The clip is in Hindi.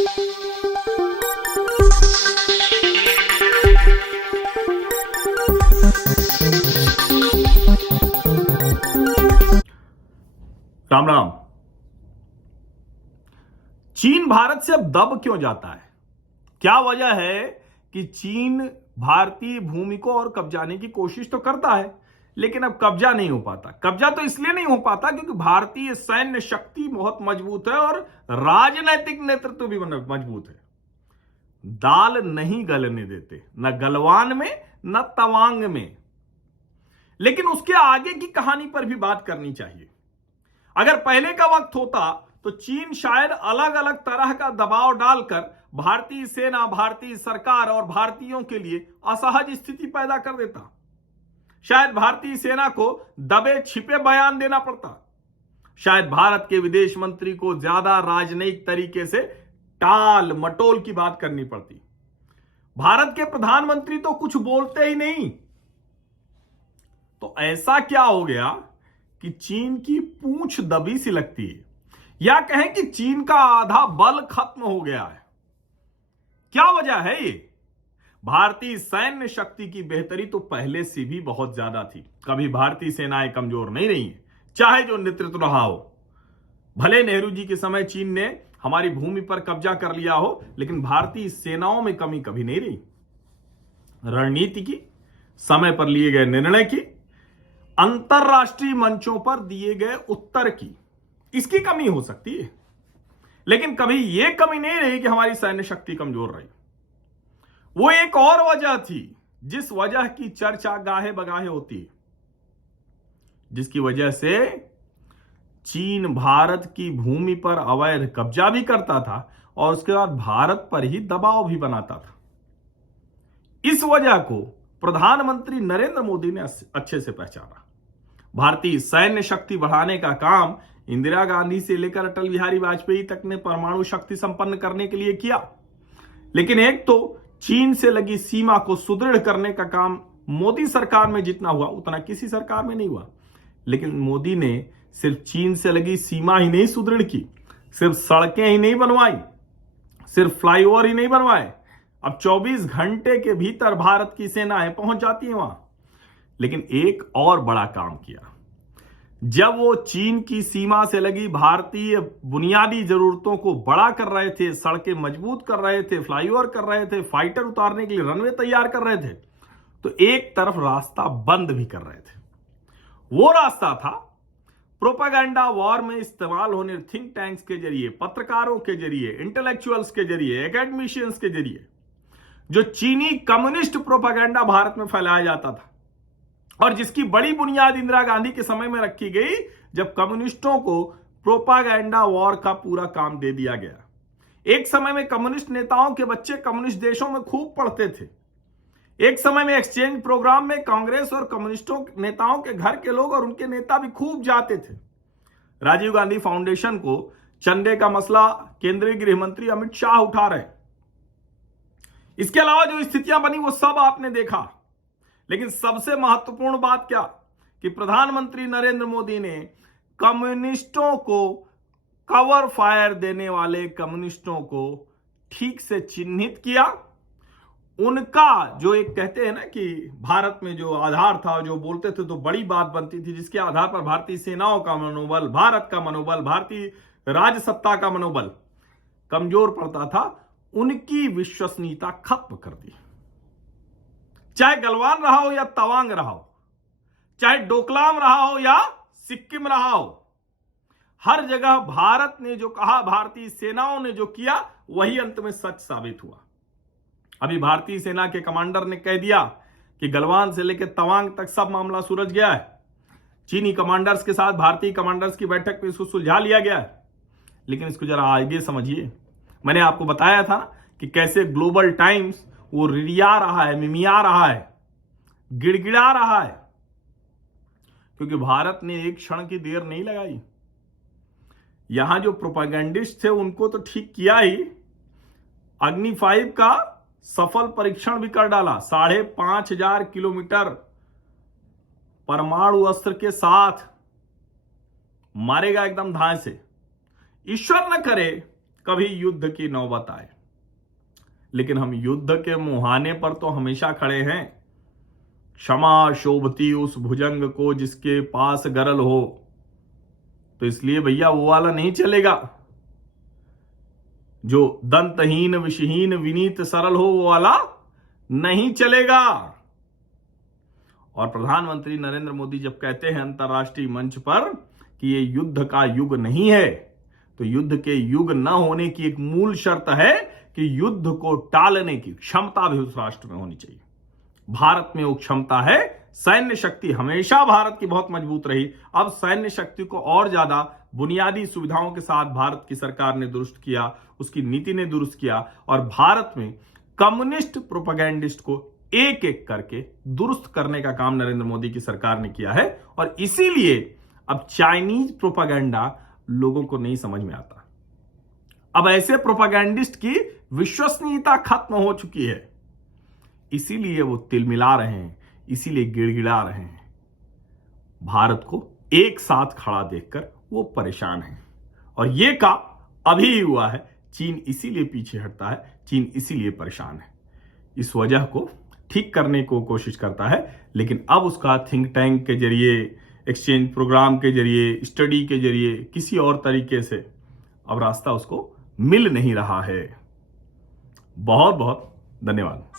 राम राम। चीन भारत से अब दब क्यों जाता है? क्या वजह है कि चीन भारतीय भूमि को और कब्जाने की कोशिश तो करता है, लेकिन अब कब्जा नहीं हो पाता। कब्जा तो इसलिए नहीं हो पाता क्योंकि भारतीय सैन्य शक्ति बहुत मजबूत है और राजनैतिक नेतृत्व भी मजबूत है। दाल नहीं गलने देते, न गलवान में न तवांग में। लेकिन उसके आगे की कहानी पर भी बात करनी चाहिए। अगर पहले का वक्त होता तो चीन शायद अलग अलग तरह का दबाव डालकर भारतीय सेना, भारतीय सरकार और भारतीयों के लिए असहज स्थिति पैदा कर देता। शायद भारतीय सेना को दबे छिपे बयान देना पड़ता। शायद भारत के विदेश मंत्री को ज्यादा राजनयिक तरीके से टाल मटोल की बात करनी पड़ती। भारत के प्रधानमंत्री तो कुछ बोलते ही नहीं। तो ऐसा क्या हो गया कि चीन की पूंछ दबी सी लगती है, या कहें कि चीन का आधा बल खत्म हो गया है। क्या वजह है ये? भारतीय सैन्य शक्ति की बेहतरी तो पहले से भी बहुत ज्यादा थी। कभी भारतीय सेनाएं कमजोर नहीं रही हैं, चाहे जो नेतृत्व रहा हो। भले नेहरू जी के समय चीन ने हमारी भूमि पर कब्जा कर लिया हो, लेकिन भारतीय सेनाओं में कमी कभी नहीं रही। रणनीति की, समय पर लिए गए निर्णय की, अंतरराष्ट्रीय मंचों पर दिए गए उत्तर की, इसकी कमी हो सकती है, लेकिन कभी यह कमी नहीं रही कि हमारी सैन्य शक्ति कमजोर रही। वो एक और वजह थी जिस वजह की चर्चा गाहे बगाहे होती है, जिसकी वजह से चीन भारत की भूमि पर अवैध कब्जा भी करता था और उसके बाद भारत पर ही दबाव भी बनाता था। इस वजह को प्रधानमंत्री नरेंद्र मोदी ने अच्छे से पहचाना। भारतीय सैन्य शक्ति बढ़ाने का काम इंदिरा गांधी से लेकर अटल बिहारी वाजपेयी तक ने परमाणु शक्ति संपन्न करने के लिए किया, लेकिन एक तो चीन से लगी सीमा को सुदृढ़ करने का काम मोदी सरकार में जितना हुआ उतना किसी सरकार में नहीं हुआ। लेकिन मोदी ने सिर्फ चीन से लगी सीमा ही नहीं सुदृढ़ की, सिर्फ सड़कें ही नहीं बनवाई, सिर्फ फ्लाईओवर ही नहीं बनवाए। अब 24 घंटे के भीतर भारत की सेनाएं पहुंच जाती हैं वहां। लेकिन एक और बड़ा काम किया। जब वो चीन की सीमा से लगी भारतीय बुनियादी जरूरतों को बड़ा कर रहे थे, सड़कें मजबूत कर रहे थे, फ्लाईओवर कर रहे थे, फाइटर उतारने के लिए रनवे तैयार कर रहे थे, तो एक तरफ रास्ता बंद भी कर रहे थे। वो रास्ता था प्रोपेगेंडा वॉर में इस्तेमाल होने थिंक टैंक्स के जरिए, पत्रकारों के जरिए, इंटेलेक्चुअल्स के जरिए, एकेडमिशियंस के जरिए जो चीनी कम्युनिस्ट प्रोपेगेंडा भारत में फैलाया जाता था, और जिसकी बड़ी बुनियाद इंदिरा गांधी के समय में रखी गई, जब कम्युनिस्टों को प्रोपेगेंडा वॉर का पूरा काम दे दिया गया। एक समय में कम्युनिस्ट नेताओं के बच्चे कम्युनिस्ट देशों में खूब पढ़ते थे। एक समय में एक्सचेंज प्रोग्राम में कांग्रेस और कम्युनिस्टों नेताओं के घर के लोग और उनके नेता भी खूब जाते थे। राजीव गांधी फाउंडेशन को चंदे का मसला केंद्रीय गृह मंत्री अमित शाह उठा रहे। इसके अलावा जो स्थितियां बनी वो सब आपने देखा। लेकिन सबसे महत्वपूर्ण बात क्या कि प्रधानमंत्री नरेंद्र मोदी ने कम्युनिस्टों को, कवर फायर देने वाले कम्युनिस्टों को ठीक से चिन्हित किया। उनका जो एक कहते हैं ना कि भारत में जो आधार था, जो बोलते थे तो बड़ी बात बनती थी, जिसके आधार पर भारतीय सेनाओं का मनोबल, भारत का मनोबल, भारतीय राजसत्ता का मनोबल कमजोर पड़ता था, उनकी विश्वसनीयता खत्म कर दी। चाहे गलवान रहा हो या तवांग रहा हो, चाहे डोकलाम रहा हो या सिक्किम रहा हो, हर जगह भारत ने जो कहा, भारतीय सेनाओं ने जो किया, वही अंत में सच साबित हुआ। अभी भारतीय सेना के कमांडर ने कह दिया कि गलवान से लेकर तवांग तक सब मामला सुलझ गया है। चीनी कमांडर्स के साथ भारतीय कमांडर्स की बैठक में इसको सुलझा लिया गया है। लेकिन इसको जरा आगे समझिए। मैंने आपको बताया था कि कैसे ग्लोबल टाइम्स वो रिड़िया रहा है, मिमिया रहा है, गिड़गिड़ा रहा है, क्योंकि भारत ने एक क्षण की देर नहीं लगाई। यहां जो प्रोपेगेंडिस्ट थे उनको तो ठीक किया ही, अग्नि 5 का सफल परीक्षण भी कर डाला। 5,500 किलोमीटर परमाणु अस्त्र के साथ मारेगा एकदम धाए से। ईश्वर न करे कभी युद्ध की नौबत आए। लेकिन हम युद्ध के मुहाने पर तो हमेशा खड़े हैं। क्षमा शोभती उस भुजंग को जिसके पास गरल हो। तो इसलिए भैया वो वाला नहीं चलेगा। जो दंतहीन विषहीन विनीत सरल हो वो वाला नहीं चलेगा। और प्रधानमंत्री नरेंद्र मोदी जब कहते हैं अंतर्राष्ट्रीय मंच पर कि ये युद्ध का युग नहीं है, तो युद्ध के युग न होने की एक मूल शर्त है कि युद्ध को टालने की क्षमता भी उस राष्ट्र में होनी चाहिए। भारत में वो क्षमता है। सैन्य शक्ति हमेशा भारत की बहुत मजबूत रही। अब सैन्य शक्ति को और ज्यादा बुनियादी सुविधाओं के साथ भारत की सरकार ने दुरुस्त किया, उसकी नीति ने दुरुस्त किया, और भारत में कम्युनिस्ट प्रोपेगेंडिस्ट को एक एक करके दुरुस्त करने का काम नरेंद्र मोदी की सरकार ने किया है। और इसीलिए अब चाइनीज प्रोपेगेंडा लोगों को नहीं समझ में आता। अब ऐसे प्रोपेगेंडिस्ट की विश्वसनीयता खत्म हो चुकी है। इसीलिए वो तिलमिला रहे हैं, इसीलिए गिड़गिड़ा रहे हैं। भारत को एक साथ खड़ा देखकर वो परेशान है। और ये काम अभी ही हुआ है। चीन इसीलिए पीछे हटता है, चीन इसीलिए परेशान है। इस वजह को ठीक करने को कोशिश करता है, लेकिन अब उसका थिंक टैंक के जरिए, एक्सचेंज प्रोग्राम के जरिए, स्टडी के जरिए, किसी और तरीके से अब रास्ता उसको मिल नहीं रहा है। बहुत बहुत धन्यवाद।